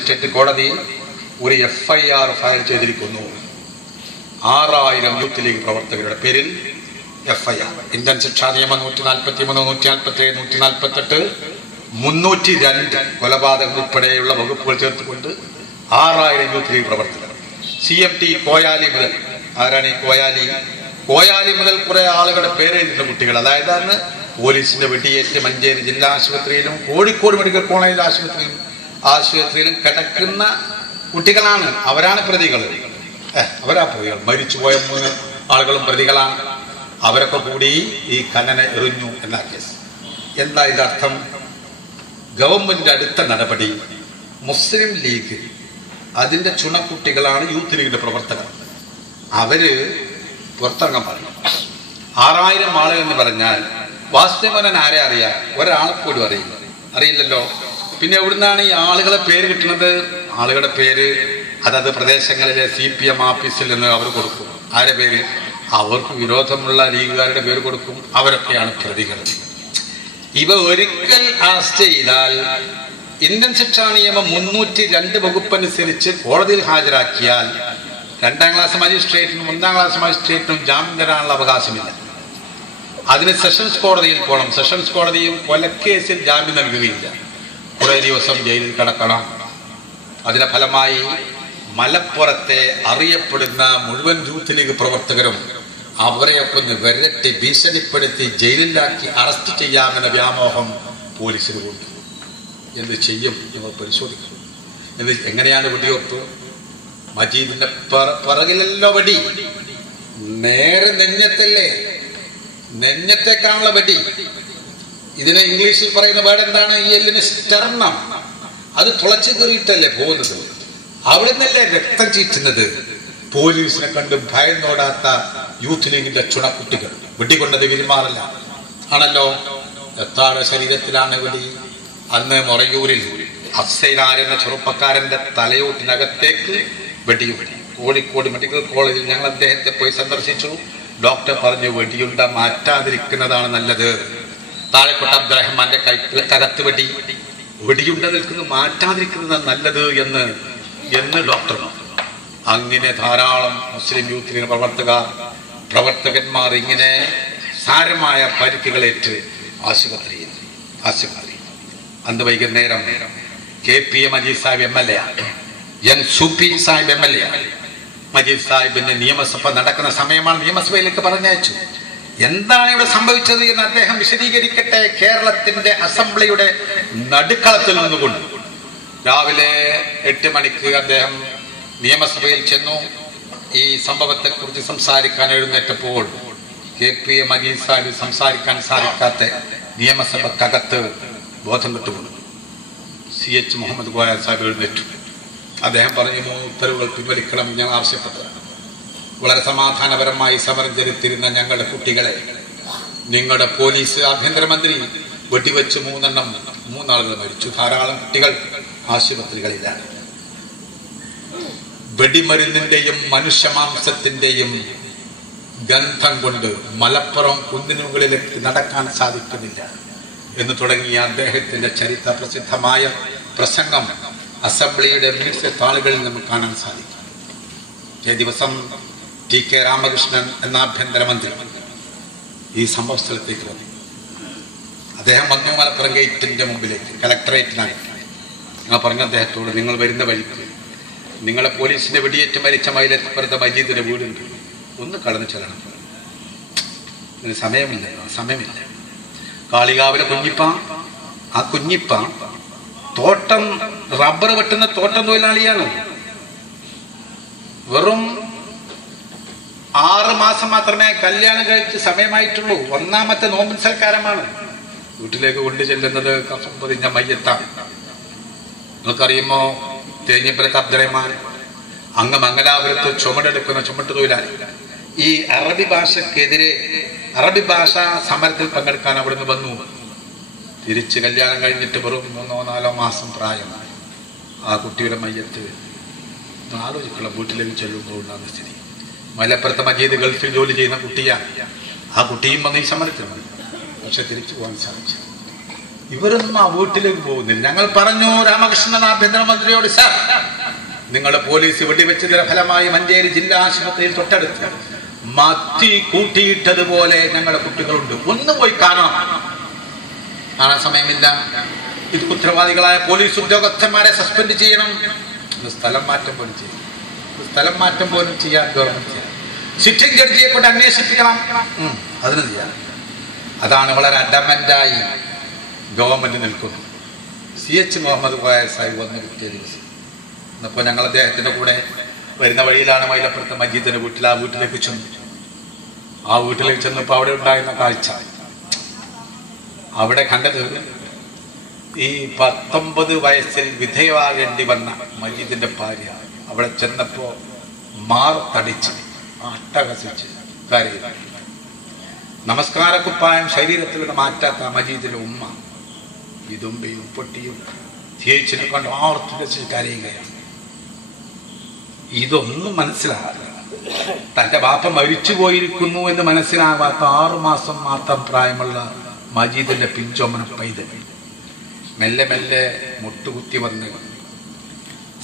State കോടതിയിൽ ഒരു FIR file ചെയ്തിരിക്കുന്നു. 6000 യൂത്ത് ലീഗ് പ്രവർത്തകരുടെ പേരിൽ FIR. ഇന്ത്യൻ ശിക്ഷാ നിയമം 143, 147, 148, 302 കൊലപാതകം ഉൾപ്പെടെയുള്ള വകുപ്പുകൾ ചേർത്തുകൊണ്ട് 6000 യൂത്ത് ലീഗ് പ്രവർത്തകർ. CMT കോയാലി മുതൽ, ആരാണ് ഈ കോയാലി മുതൽ കുറെ ആളുകളുടെ പേരെഴുതുന്ന കുട്ടികൾ. അതായത് അന്ന് പോലീസിന്റെ വെടിയേറ്റ് മഞ്ചേരി ജില്ലാ ആശുപത്രിയിലും കോഴിക്കോട് മെഡിക്കൽ കോളേജ് ആശുപത്രിയിലും കിടക്കുന്ന കുട്ടികളാണ്. അവരാണ് പ്രതികൾ. അവരാ പ്രതികൾ. മരിച്ചുപോയ 3 ആളുകളും പ്രതികളാണ്. അവരൊക്കെ കൂടി ഈ കനന എറിഞ്ഞു എന്ന കേസ്. എന്താ ഇതിന്റെ അർത്ഥം? ഗവൺമെന്റ് അടുത്ത നടപടി മുസ്ലിം ലീഗ് അതിന്റെ ചുണക്കുട്ടികളാണ് യൂത്ത് ലീഗിന്റെ പ്രവർത്തകർ. അവര് പുറത്തിറങ്ങാൻ പറഞ്ഞു. 6000 ആളുകൾ എന്ന് പറഞ്ഞാൽ വാസ്തവൻ ആരെ അറിയാം? ഒരാളെ പോലും അറിയില്ലല്ലോ. പിന്നെ എവിടുന്നാണ് ഈ ആളുകളെ പേര് കിട്ടുന്നത്? ആളുകളുടെ പേര് അതത് പ്രദേശങ്ങളിലെ CPM ഓഫീസിൽ നിന്ന് അവർ കൊടുക്കും. ആരുടെ പേര്? അവർക്ക് വിരോധമുള്ള ലീഗുകാരുടെ പേര് കൊടുക്കും. അവരൊക്കെയാണ് പ്രതികൾ. ഇവ ഒരിക്കൽ അറസ്റ്റ് ചെയ്താൽ ഇന്ത്യൻ ശിക്ഷാ നിയമം 302 വകുപ്പനുസരിച്ച് കോടതിയിൽ ഹാജരാക്കിയാൽ 2ാം ക്ലാസ് മജിസ്ട്രേറ്റിനും 1ാം ക്ലാസ് മജിസ്ട്രേറ്റിനും ജാമ്യം തരാനുള്ള അവകാശമില്ല. അതിന് സെഷൻസ് കോടതിയിൽ പോകണം. സെഷൻസ് കോടതിയും കൊലക്കേസിൽ ജാമ്യം നൽകുകയില്ല. കുറേ ദിവസം ജയിലിൽ കിടക്കണം. അതിന്റെ ഫലമായി മലപ്പുറത്തെ അറിയപ്പെടുന്ന മുഴുവൻ യൂത്ത് ലീഗ് പ്രവർത്തകരും അവരെയൊക്കെ ഒന്ന് വിരട്ടി ഭീഷണിപ്പെടുത്തി ജയിലിലാക്കി അറസ്റ്റ് ചെയ്യാമെന്ന വ്യാമോഹം പോലീസിന് കൊണ്ടു. എന്ത് ചെയ്യും നമ്മൾ പരിശോധിക്കും. എങ്ങനെയാണ് വെടിവെപ്പ്? മജീദിന്റെ പിറകിലല്ലോ വെടി, നേരെ നെഞ്ഞത്തല്ലേ, നെഞ്ഞത്തേക്കാണുള്ള വെടി. ഇതിനെ ഇംഗ്ലീഷിൽ പറയുന്ന വേർഡ് എന്താണ്? ഈ എല്ലിന് സ്റ്റെർണം. അത് തുളച്ചു കയറിയിട്ടല്ലേ പോകുന്നത്. അവിടെ നിന്നല്ലേ രക്തം ചീറ്റുന്നത്. പോലീസിനെ കണ്ട് ഭയന്നോടാത്ത യൂത്ത് ലീഗിന്റെ ചുണക്കുട്ടികൾ വെടികൊണ്ടത് വിരുമാറില്ല ആണല്ലോ. എത്താഴ ശരീരത്തിലാണ് വെടി. അന്ന് മൊറയൂരിൽ അഫ്സൈനാർ എന്ന ചെറുപ്പക്കാരന്റെ തലയോട്ടിനകത്തേക്ക് വെടിയുപെടി. കോഴിക്കോട് മെഡിക്കൽ കോളേജിൽ ഞങ്ങൾ അദ്ദേഹത്തെ പോയി സന്ദർശിച്ചു. ഡോക്ടർ പറഞ്ഞു വെടിയുണ്ട മാറ്റാതിരിക്കുന്നതാണ് നല്ലത്. താഴെക്കൊട്ട അബ്ദുറഹ്മാന്റെ കരത്ത് വെടിയുണ്ട നിൽക്കുന്നത് മാറ്റാതിരിക്കുന്നതാണ് നല്ലത് എന്ന് ഡോക്ടർ പറഞ്ഞു. അങ്ങനെ ധാരാളം മുസ്ലിം യൂത്ത് ലീഗ് പ്രവർത്തകന്മാർ ഇങ്ങനെ സാരമായ പരിക്കുകളേറ്റ് ആശുപത്രിയിൽ. അന്ന് വൈകുന്നേരം KP Majeed Sahib MLA, Soopy Sahib MLA. Majeed സാഹിബിന്റെ നിയമസഭ നടക്കുന്ന സമയമാണ്. നിയമസഭയിലേക്ക് പറഞ്ഞയച്ചു. എന്താണ് ഇവിടെ സംഭവിച്ചത് എന്ന് അദ്ദേഹം വിശദീകരിക്കട്ടെ. കേരളത്തിന്റെ അസംബ്ലിയുടെ നടുക്കളത്തിൽ നിന്നുകൊണ്ട് രാവിലെ 8 മണിക്ക് അദ്ദേഹം നിയമസഭയിൽ ചെന്നു. ഈ സംഭവത്തെ കുറിച്ച് സംസാരിക്കാൻ എഴുന്നേറ്റപ്പോൾ KP മജീദ് സാഹിബ് സംസാരിക്കാൻ സാധിക്കാത്ത നിയമസഭക്കകത്ത് ബോധം കിട്ടുന്നു. CH മുഹമ്മദ് കോയ സാഹിബ് എഴുന്നേറ്റു. അദ്ദേഹം പറഞ്ഞു, ഉത്തരവുകൾ പിൻവലിക്കണം ഞാൻ ആവശ്യപ്പെട്ടത്. വളരെ സമാധാനപരമായി സമരം ചെലുത്തിരുന്ന ഞങ്ങളുടെ കുട്ടികളെ നിങ്ങളുടെ പോലീസ് ആഭ്യന്തരമന്ത്രി വെടിവെച്ച് 3 ആളുകൾ മരിച്ചു. ധാരാളം കുട്ടികൾ ആശുപത്രികളിലാണ്. വെടിമരുന്നിന്റെയും മനുഷ്യമാംസത്തിന്റെയും ഗന്ധം കൊണ്ട് മലപ്പുറം കുന്നിനുകളിലേക്ക് നടക്കാൻ സാധിക്കുന്നില്ല എന്ന് തുടങ്ങിയ അദ്ദേഹത്തിന്റെ ചരിത്ര പ്രസിദ്ധമായ പ്രസംഗം അസംബ്ലിയുടെ മിനിറ്റ്സ് താളുകളിൽ നമുക്ക് കാണാൻ സാധിക്കും. ഈ ദിവസം TK രാമകൃഷ്ണൻ എന്ന ആഭ്യന്തരമന്ത്രി ഈ സംഭവ സ്ഥലത്തേക്ക് വന്നു. അദ്ദേഹം വന്നു മലപ്പുറം ഗേറ്റിന്റെ മുമ്പിലേക്ക്, കലക്ടറേറ്റിനായി. ഞങ്ങൾ പറഞ്ഞു അദ്ദേഹത്തോട്, നിങ്ങൾ വരുന്ന വഴിക്ക് നിങ്ങളെ പോലീസിന്റെ വെടിയേറ്റ് മരിച്ച മൈലപ്പുറത്തെ മജീദിന്റെ വീടുണ്ട്, ഒന്ന് കടന്നു ചെല്ലണം. ഇതിന് സമയമില്ല. കാളികാവിലെ കുഞ്ഞിപ്പ തോട്ടം റബ്ബർ വെട്ടുന്ന തോട്ടം തൊഴിലാളിയാണ്. വെറും 6 മാസം മാത്രമേ കല്യാണം കഴിച്ച് സമയമായിട്ടുള്ളൂ. 1ാമത്തെ നോമ്പ് സൽക്കാരമാണ്. വീട്ടിലേക്ക് കൊണ്ടു ചെല്ലുന്നത് കഫം പൊതിഞ്ഞ മയ്യത്താണ്. നിങ്ങൾക്കറിയുമോ തേഞ്ഞിപ്പലത്ത് അബ്ദുറഹ്മാൻ, അങ്ങ് മംഗലാപുരത്ത് ചുമടെടുക്കുന്ന ചുമട്ട് തൊഴിലാളി. ഈ അറബി ഭാഷ സമരത്തിൽ പങ്കെടുക്കാൻ അവിടുന്ന് വന്നു. തിരിച്ച് കല്യാണം കഴിഞ്ഞിട്ട് വെറും 3-4 മാസം പ്രായമായി. ആ കുട്ടിയുടെ മയ്യത്ത് ആലോചിക്കുള്ള വീട്ടിലേക്ക് ചെല്ലുമ്പോൾ ഉണ്ടാകുന്ന സ്ഥിതി. മലപ്പുറത്തെ മജീദ് ഗൾഫിൽ ജോലി ചെയ്യുന്ന കുട്ടിയാണ്. ആ കുട്ടിയും വന്ന് ഈ സമരത്തിൽ വന്നു. പക്ഷെ തിരിച്ചു പോകാൻ സാധിച്ചു. ഇവരൊന്നും ആ വീട്ടിലേക്ക് പോകുന്നില്ല. ഞങ്ങൾ പറഞ്ഞു രാമകൃഷ്ണൻ ആഭ്യന്തരമന്ത്രിയോട്, സാർ നിങ്ങളുടെ പോലീസ് വെടിവെച്ചതിന്റെ ഫലമായി മഞ്ചേരി ജില്ലാ ആശുപത്രിയിൽ തൊട്ടടുത്ത് മത്തി കൂട്ടിയിട്ടതുപോലെ ഞങ്ങളുടെ കുട്ടികളുണ്ട്, ഒന്ന് പോയി കാണണം. കാണാൻ സമയമില്ല. ഇത് ഉത്തരവാദികളായ പോലീസ് ഉദ്യോഗസ്ഥന്മാരെ സസ്പെൻഡ് ചെയ്യണം. സ്ഥലം മാറ്റം പോലും ചെയ്യും. സ്ഥലം മാറ്റം പോലും ചെയ്യാൻ ഗവൺമെന്റ് സിറ്റിംഗ് ജഡ്ജിയെ കൊണ്ട് അന്വേഷിപ്പിക്കണം. അതിന് ചെയ്യാം. അതാണ് വളരെ അഡമന്റായി ഗവൺമെന്റ് നിൽക്കുന്നു. CH മുഹമ്മദ് സാഹിബ് വന്ന് കിട്ടിയ ദിവസം എന്നപ്പോൾ ഞങ്ങൾ അദ്ദേഹത്തിന്റെ കൂടെ വരുന്ന വഴിയിലാണ് മൈലപ്പുറത്തെ മജീദിന്റെ വീട്ടിൽ. ആ വീട്ടിലേക്ക് ചെന്നു. ആ വീട്ടിലേക്ക് ചെന്നപ്പോൾ അവിടെ ഉണ്ടായിരുന്ന കാഴ്ച, അവിടെ കണ്ടത് ഈ 19 വയസ്സിൽ വിധേയമാകേണ്ടി വന്ന മജീദിന്റെ ഭാര്യ അവിടെ ചെന്നപ്പോ മാർത്തടിച്ച് അട്ടഹസിച്ച് കരയുന്നു. നമസ്കാരക്കുപ്പായം ശരീരത്തിൽ നിന്ന് മാറ്റാത്ത മജീദിന്റെ ഉമ്മ ഇതുമ്പയും പൊട്ടിയും തേച്ചിനെ കൊണ്ട് ആർത്തുലച്ച് കരയുകയാണ്. ഇതൊന്നും മനസ്സിലാകാതെ തന്റെ ബാപ്പ മരിച്ചു പോയിരിക്കുന്നു എന്ന് മനസ്സിലാകാത്ത 6 മാസം മാത്രം പ്രായമുള്ള മജീദിന്റെ പിഞ്ചോമന പൈതൽ മെല്ലെ മെല്ലെ മുട്ടുകുത്തി വന്ന്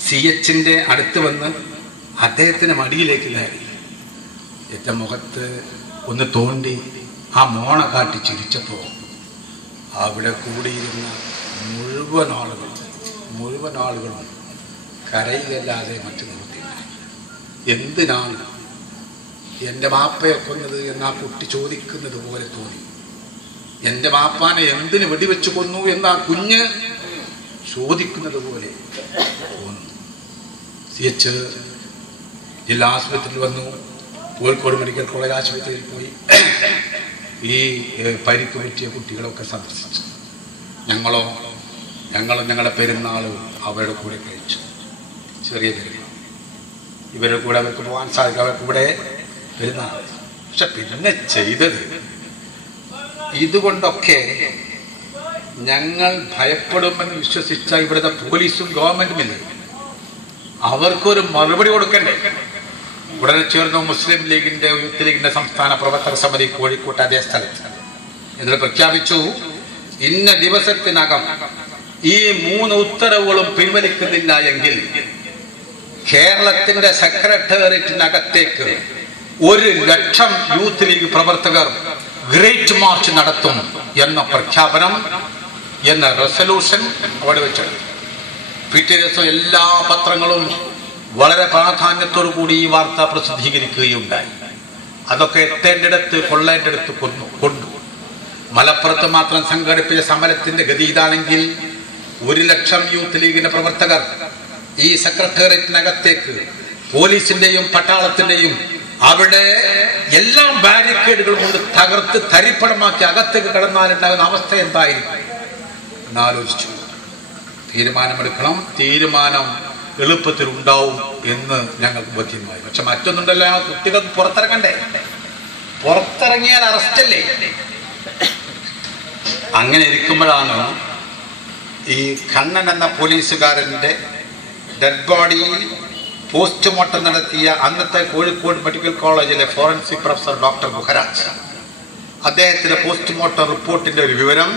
CHന്റെ അടുത്ത് വന്ന് അദ്ദേഹത്തിന് മടിയിലേക്ക് കയറി. എന്റെ മുഖത്ത് ഒന്ന് തോണ്ടി ആ മോണ കാട്ടി ചിരിച്ചപ്പോ അവിടെ കൂടിയിരുന്ന മുഴുവൻ ആളുകളും കരയിലല്ലാതെ മറ്റു നോക്കിയില്ല. എന്തിനാണ് എൻ്റെ മാപ്പയെ കൊന്നത് എന്ന് ആ കുട്ടി ചോദിക്കുന്നത് പോലെ തോന്നി. എൻ്റെ മാപ്പാനെ എന്തിന് വെടിവെച്ച് കൊന്നു എന്ന് ആ കുഞ്ഞ് ചോദിക്കുന്നത് പോലെ തോന്നുന്നു. CH ജില്ലാ ആശുപത്രിയിൽ വന്നു. കോഴിക്കോട് മെഡിക്കൽ കോളേജ് ആശുപത്രിയിൽ പോയി ഈ പരിക്ക് പറ്റിയ കുട്ടികളൊക്കെ സന്ദർശിച്ചു. ഞങ്ങളും ഞങ്ങളുടെ പെരുന്നാളും അവരുടെ കൂടെ കഴിച്ചു. ചെറിയ പെരുന്നാൾ ഇവരുടെ കൂടെ അവർക്ക് പോകാൻ സാധിക്കും. അവർക്ക് കൂടെ പെരുന്നാൾ. പക്ഷെ പിന്നെ ചെയ്തത് ഇതുകൊണ്ടൊക്കെ ഞങ്ങൾ ഭയപ്പെടുമെന്ന് വിശ്വസിച്ച ഇവിടുത്തെ പോലീസും ഗവൺമെന്റുമില്ലേ, അവർക്കൊരു മറുപടി കൊടുക്കണ്ടേ? ഉടനെ ചേർന്നു മുസ്ലിം ലീഗിന്റെ യൂത്ത് ലീഗിന്റെ സംസ്ഥാന പ്രവർത്തക സമിതി കോഴിക്കോട്ട് അതേ സ്ഥലത്ത് എന്നിട്ട് പ്രഖ്യാപിച്ചു, ഇന്ന ദിവസത്തിനകം ഈ 3 ഉത്തരവുകളും പിൻവലിക്കുന്നില്ല എങ്കിൽ കേരളത്തിന്റെ സെക്രട്ടേറിയറ്റിനകത്തേക്ക് 1,00,000 യൂത്ത് ലീഗ് പ്രവർത്തകർ ഗ്രേറ്റ് മാർച്ച് നടത്തും എന്ന പ്രഖ്യാപനം, എന്ന റെസൊല്യൂഷൻ അവിടെ വെച്ചെടുത്തു. പിറ്റേ ദിവസം എല്ലാ പത്രങ്ങളും വളരെ പ്രാധാന്യത്തോടു കൂടി ഈ വാർത്ത പ്രസിദ്ധീകരിക്കുകയുണ്ടായി. അതൊക്കെ എത്തേണ്ടിടത്ത് കൊള്ളേണ്ടിടത്ത് കൊണ്ടു. മലപ്പുറത്ത് മാത്രം സംഘടിപ്പിച്ച സമരത്തിന്റെ ഗതി ഇതാണെങ്കിൽ 1,00,000 യൂത്ത് ലീഗിന്റെ പ്രവർത്തകർ ഈ സെക്രട്ടേറിയറ്റിനകത്തേക്ക് പോലീസിന്റെയും പട്ടാളത്തിന്റെയും അവിടെ എല്ലാ ബാരിക്കേഡുകളും കൊണ്ട് തകർത്ത് തരിപ്പണമാക്കി അകത്തേക്ക് കടന്നാലുണ്ടാകുന്ന അവസ്ഥ എന്തായിരിക്കും എന്നാലോചിച്ചു. തീരുമാനമെടുക്കണം. തീരുമാനം എളുപ്പത്തിൽ ഉണ്ടാവും എന്ന് ഞങ്ങൾക്ക് ബോധ്യമായി. പക്ഷെ മറ്റൊന്നുണ്ടല്ലോ, ആ കുട്ടികൾ പുറത്തിറങ്ങണ്ടേ? പുറത്തിറങ്ങിയാൽ അറസ്റ്റല്ലേ? അങ്ങനെ ഇരിക്കുമ്പോഴാണ് ഈ കണ്ണൻ എന്ന പോലീസുകാരന്റെ ഡെഡ് ബോഡി പോസ്റ്റ്മോർട്ടം നടത്തിയ അന്നത്തെ കോഴിക്കോട് മെഡിക്കൽ കോളേജിലെ ഫോറൻസിക് പ്രൊഫസർ ഡോക്ടർ ബുഹരാജ് അദ്ദേഹത്തിന്റെ പോസ്റ്റ്മോർട്ടം റിപ്പോർട്ടിന്റെ ഒരു വിവരം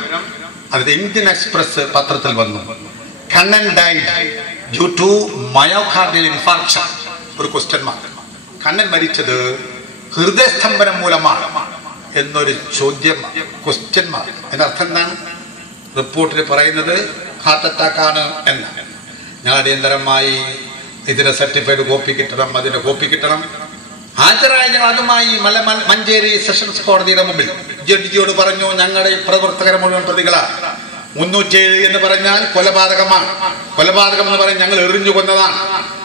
അത് ഇന്ത്യൻ എക്സ്പ്രസ് പത്രത്തിൽ വന്നു. Kannan died due to myocardial infarction. ഒരു ക്വസ്റ്റ്യൻ മാർക്ക്. കണ്ണൻ മരിച്ചത് ഹൃദയസ്തംഭനം മൂലമാണ് എന്നൊരു ചോദ്യം, ക്വസ്റ്റ്യൻ മാർക്ക്. അതിനർത്ഥം എന്താണ്? റിപ്പോർട്ടിൽ പറയുന്നത് ഹാർട്ട് അറ്റാക്ക് ആണ് എന്ന്. ഞാൻ അടിയന്തരമായി ഇതിന്റെ സർട്ടിഫൈഡ് കോപ്പി കിട്ടണം, അതിന്റെ കോപ്പി കിട്ടണം. ഹാജരായ ഞങ്ങൾ അതുമായി മഞ്ചേരി സെഷൻസ് കോടതിയുടെ മുമ്പിൽ ജഡ്ജിയോട് പറഞ്ഞു, ഞങ്ങളുടെ ഈ പ്രവർത്തകരെ മുഴുവൻ പ്രതികളാണ്. 307 എന്ന് പറഞ്ഞാൽ കൊലപാതകമാണ്. കൊലപാതകം എന്ന് പറഞ്ഞാൽ ഞങ്ങൾ എറിഞ്ഞു കൊന്നതാണ്.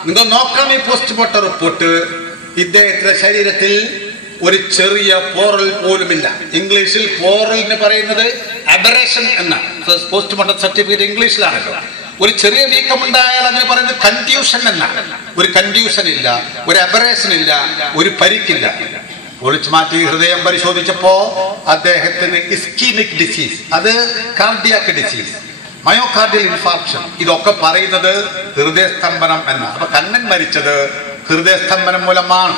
നിങ്ങൾ നോക്കണം ഈ പോസ്റ്റ്മോർട്ടം റിപ്പോർട്ട്. ഇദ്ദേഹത്തിന്റെ ശരീരത്തിൽ ഒരു ചെറിയ പോറൽ പോലുമില്ല. ഇംഗ്ലീഷിൽ പോറലിന് പറയുന്നത് അബറേഷൻ എന്ന പോസ്റ്റ്മോർട്ടം സർട്ടിഫിക്കറ്റ് ഇംഗ്ലീഷിലാണല്ലോ. ഒരു ചെറിയ വീക്കമുണ്ടായാൽ അതിന് പറയുന്നത് കൺഫ്യൂഷൻ എന്നാണ്. ഒരു കൺഫ്യൂഷൻ ഇല്ല, ഒരു അബറേഷൻ ഇല്ല, ഒരു പരിക്കില്ല. ഒളിച്ചു മാറ്റി ഹൃദയം പരിശോധിച്ചപ്പോ അദ്ദേഹത്തിന് ഇസ്കീമിക് ഡിസീസ്, അത് കാർഡിയാക് ഡിസീസ്, മയോകാർഡിയൽ ഇൻഫാർക്ഷൻ, ഇതൊക്കെ പറയുന്നത് ഹൃദയസ്തംഭനം എന്നാണ്. അപ്പൊ കണ്ണൻ മരിച്ചത് ഹൃദയസ്തംഭനം മൂലമാണ്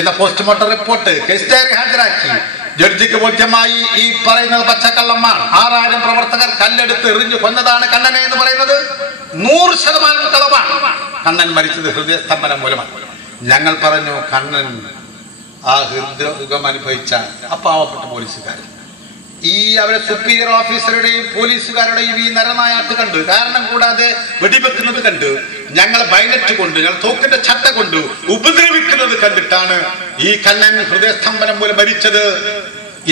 എന്ന പോസ്റ്റ്മോർട്ടം റിപ്പോർട്ട് കേസ് ഡയറി ഹാജരാക്കി. ജഡ്ജിക്ക് ബോധ്യമായി ഈ പറയുന്നത് പച്ചക്കള്ളമാണ്. 6000 പ്രവർത്തകർ കല്ലെടുത്ത് എറിഞ്ഞു കൊന്നതാണ് കണ്ണനെ എന്ന് പറയുന്നത് 100% കളവാണ്. കണ്ണൻ മരിച്ചത് ഹൃദയസ്തംഭനം മൂലമാണ്. ഞങ്ങൾ പറഞ്ഞു കണ്ണൻ ആ ഹൃദയം അനുഭവിച്ച ആ പാവപ്പെട്ട പോലീസുകാരൻ ഈ അവരെ സുപ്പീരിയർ ഓഫീസറുടെയും പോലീസുകാരുടെയും ഈ നരനായാട്ട് കണ്ടു, കാരണം കൂടാതെ വെടിവെക്കുന്നത് കണ്ടു, ഞങ്ങൾ ബൈലറ്റ് കൊണ്ട് ഞങ്ങൾ തോക്കിന്റെ ചട്ട കൊണ്ട് ഉപദ്രവിക്കുന്നത് കണ്ടിട്ടാണ് ഈ കണ്ണൻ ഹൃദയസ്തംഭനം മൂലം മരിച്ചത്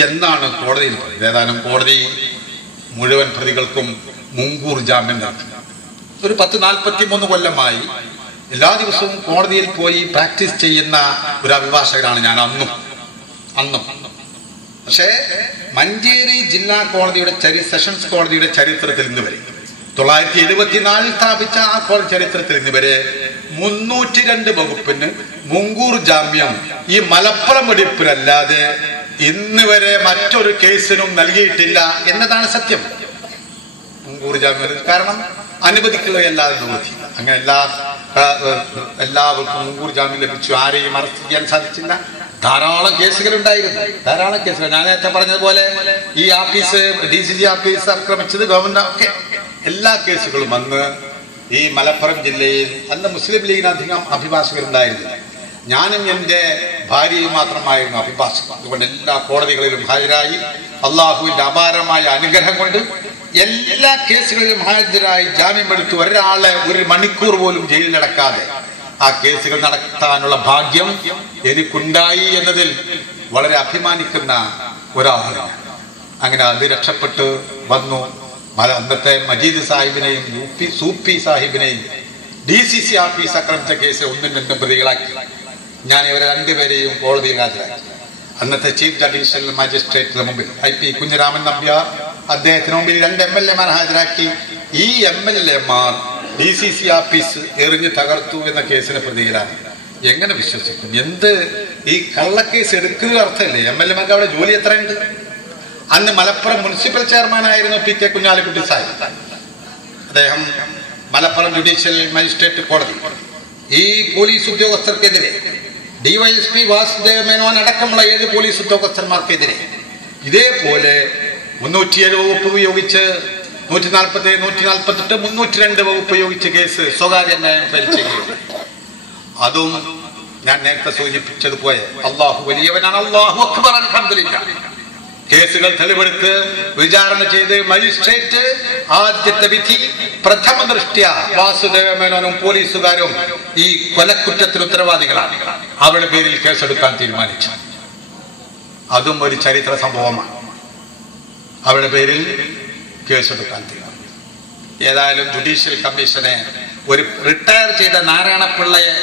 എന്നാണ് കോടതിയിൽ പറയുന്നത്. ഏതാനും കോടതി മുഴുവൻ പ്രതികൾക്കും മുൻകൂർ ജാമ്യം നൽകി. ഒരു 10-43 കൊല്ലമായി എല്ലാ ദിവസവും കോടതിയിൽ പോയി പ്രാക്ടീസ് ചെയ്യുന്ന ഒരു അഭിഭാഷകനാണ് ഞാൻ അന്നും. പക്ഷേ മഞ്ചേരി ജില്ലാ കോടതിയുടെ സെഷൻസ് കോടതിയുടെ ചരിത്രത്തിൽ ഇന്ന് വരെ 974 സ്ഥാപിച്ച ആ കോടതി ചരിത്രത്തിൽ ഇന്ന് വരെ 302 വകുപ്പിന് മുൻകൂർ ജാമ്യം ഈ മലപ്പുറം വെടിപ്പിലല്ലാതെ ഇന്ന് വരെ മറ്റൊരു കേസിനും നൽകിയിട്ടില്ല എന്നതാണ് സത്യം. മുൻകൂർ ജാമ്യം കാരണം അനുവദിക്കുകയല്ലാതെ നിവൃത്തിയില്ല. അങ്ങനെ എല്ലാവർക്കും മുൻകൂർ ജാമ്യം ലഭിച്ചു. ആരെയും അറസ്റ്റ് ചെയ്യാൻ സാധിച്ചില്ല. ധാരാളം കേസുകൾ ഉണ്ടായിരുന്നു, ധാരാളം കേസുകൾ. ഞാൻ നേരത്തെ പറഞ്ഞതുപോലെ ഈ ആഫീസ് DCG ആഫീസ് ആക്രമിച്ചത് ഗവൺമെന്റ് ഒക്കെ എല്ലാ കേസുകളും വന്ന് ഈ മലപ്പുറം ജില്ലയിൽ അന്ന് മുസ്ലിം ലീഗിന് അധികം അഭിഭാഷകരുണ്ടായിരുന്നില്ല. ഞാനും എൻ്റെ ഭാര്യയും മാത്രമായിരുന്നു അഭിഭാഷകർ. അതുകൊണ്ട് എല്ലാ കോടതികളിലും ഹാജരായി അള്ളാഹുവിൻ്റെ അപാരമായ അനുഗ്രഹം കൊണ്ട് എല്ലാ കേസുകളിലും ഹാജരായി ജാമ്യമെടുത്തു. ഒരാളെ 1 മണിക്കൂർ പോലും ജയിലിലടക്കാതെ ആ കേസുകൾ നടത്താനുള്ള ഭാഗ്യം എനിക്കുണ്ടായി എന്നതിൽ വളരെ അഭിമാനിക്കുന്ന ഒരാളാണ്. അങ്ങനെ അത് രക്ഷപ്പെട്ട് വന്നു. അന്നത്തെ മജീദ് സാഹിബിനെയും സൂപ്പി സാഹിബിനെയും DCC ആഫീസ് ആക്രമിച്ച കേസ് 1-2 പ്രതികളാക്കി. ഞാൻ ഇവരെ 2 പേരെയും കോടതിയിൽ ഹാജരാക്കി. അന്നത്തെ ചീഫ് ജുഡീഷ്യൽ മജിസ്ട്രേറ്റിന് മുമ്പിൽ IP കുഞ്ഞിരാമൻ നമ്പ്യാർ അദ്ദേഹത്തിന് മുമ്പിൽ 2 MLA-മാർ ഹാജരാക്കി. ഈ MLA-മാർ DCC ആഫീസ് എറിഞ്ഞ് തകർത്തു എന്ന കേസിന് പ്രതികളാണ്. എങ്ങനെ വിശ്വസിക്കും? എന്ത് ഈ കള്ളക്കേസ് എടുക്കുക അർത്ഥമല്ലേ? MLA-മാർക്ക് അവിടെ ജോലി എത്രയുണ്ട്? അന്ന് മലപ്പുറം മുനിസിപ്പൽ ചെയർമാനായിരുന്നു PK കുഞ്ഞാലിക്കുട്ടി സാഹിബ്. അദ്ദേഹം മലപ്പുറം ജുഡീഷ്യൽ മജിസ്ട്രേറ്റ് കോടതി ഈ പോലീസ് ഉദ്യോഗസ്ഥർക്കെതിരെ DYSP വാസുദേവ മേനോൻ അടക്കമുള്ള 7 പോലീസ് ഉദ്യോഗസ്ഥന്മാർക്കെതിരെ ഇതേപോലെ 307 വകുപ്പ് ഉപയോഗിച്ച് 147, 148, 302 വകുപ്പ് ഉപയോഗിച്ച് കേസ് സ്വകാര്യ ന്യായം ഫയൽ ചെയ്യുകയാണ്. അതും ഞാൻ നേരത്തെ സൂചിപ്പിച്ചതുപോലെ അള്ളാഹു വലിയവനാണ്. അല്ലാഹു അക്ബർ, അൽഹംദുലില്ലാഹ്. കേസുകൾ തെളിവെടുത്ത് വിചാരണ ചെയ്ത് മജിസ്ട്രേറ്റ് ആദ്യത്തെ വിധി പ്രഥമ ദൃഷ്ട്യ വാസുദേവ മേനോനും പോലീസുകാരും ഈ കൊലക്കുറ്റത്തിന് ഉത്തരവാദികളാണ്, അവരുടെ പേരിൽ കേസെടുക്കാൻ തീരുമാനിച്ചു. അതും ഒരു ചരിത്ര സംഭവമാണ്. അവരുടെ പേരിൽ കേസെടുക്കാൻ തീരുമാനിച്ചു. ഏതായാലും ജുഡീഷ്യൽ കമ്മീഷനെ ഒരു റിട്ടയർ ചെയ്ത നാരായണപിള്ളയെ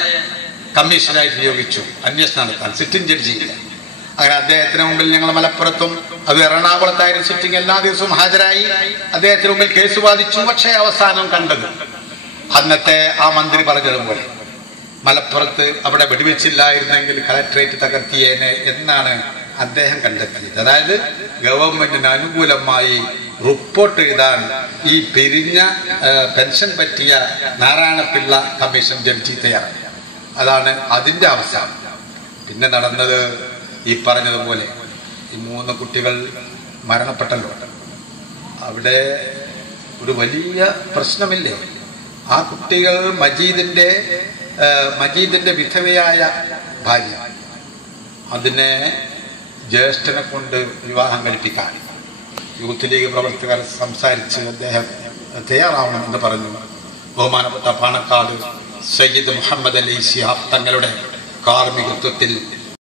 കമ്മീഷനായിട്ട് നിയോഗിച്ചു അന്വേഷണം നടത്താൻ. സിറ്റിംഗ് ജഡ്ജിയില്ല. അങ്ങനെ അദ്ദേഹത്തിന് മുമ്പിൽ ഞങ്ങൾ മലപ്പുറത്തും അത് എറണാകുളത്തായിരുന്നു സിറ്റിംഗ്. എല്ലാ ദിവസവും ഹാജരായി അദ്ദേഹത്തിന് മുമ്പിൽ കേസ് വാദിച്ചു. പക്ഷേ അവസാനം കണ്ടത് അന്നത്തെ ആ മന്ത്രി പറഞ്ഞതുപോലെ മലപ്പുറത്ത് അവിടെ വെടിവെച്ചില്ലായിരുന്നെങ്കിൽ കളക്ടറേറ്റ് തകർത്തിയേനെ എന്നാണ് അദ്ദേഹം കണ്ടെത്തിയത്. അതായത് ഗവൺമെന്റിന് അനുകൂലമായി റിപ്പോർട്ട് എഴുതാൻ ഈ പിരിഞ്ഞ പെൻഷൻ പറ്റിയ നാരായണപിള്ള കമ്മീഷൻ ജഡ്ജി തയ്യാറായി. അതാണ് അതിൻ്റെ അവസാനം. പിന്നെ നടന്നത് ഈ പറഞ്ഞതുപോലെ ഈ 3 കുട്ടികൾ മരണപ്പെട്ടല്ലോ. അവിടെ ഒരു വലിയ പ്രശ്നമില്ലേ? ആ കുട്ടികൾ മജീദിന്റെ വിധവയായ ഭാര്യ അതിനെ ജ്യേഷ്ഠനെ കൊണ്ട് വിവാഹം കഴിപ്പിക്കാൻ യൂത്ത് ലീഗ് പ്രവർത്തകർ സംസാരിച്ച് അദ്ദേഹം തയ്യാറാവണമെന്ന് പറഞ്ഞു. ബഹുമാനപ്പെട്ട പാണക്കാട് സയ്യിദ് മുഹമ്മദ് അലി ശിഹാബ് തങ്ങളുടെ കാർമ്മികത്വത്തിൽ